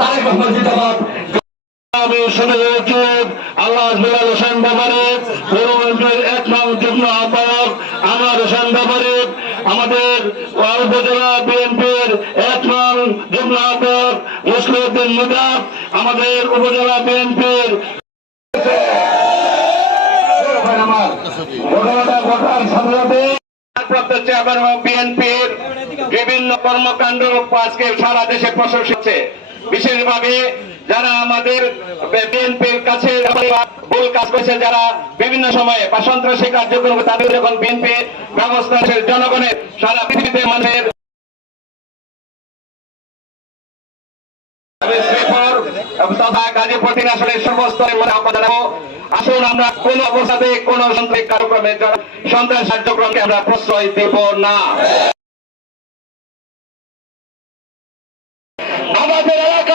তারেক রহমান জিন্দাবাদ। আমি শুনে উচিত আল্লাহ হোসেন ব্যাপারে। পৌরমন্ত্রীর এক নং যুগ্ম আহ্বায়ক আমার হোসেন ব্যাপারে। আমাদের উপজেলা বিএনপির এক নং যুগ্ম আহ্বায়ক মুসলিউদ্দিন মুদাব আমাদের উপজেলা বিএনপির চেয়ারম্যান এবং বিভিন্ন কর্মকাণ্ড আজকে সারা দেশে প্রশংসিত হচ্ছে। বিশেষভাবে যারা আমাদের বিএনপির কাছে ভুল কাজ করেছে, যারা বিভিন্ন সময়ে বা সন্ত্রাসী কার্যক্রম তাদের যখন বিএনপি ব্যবস্থা জনগণের সারা পৃথিবীতে মানুষের মনে আমরা প্রশ্রয় দেব না। আমাদের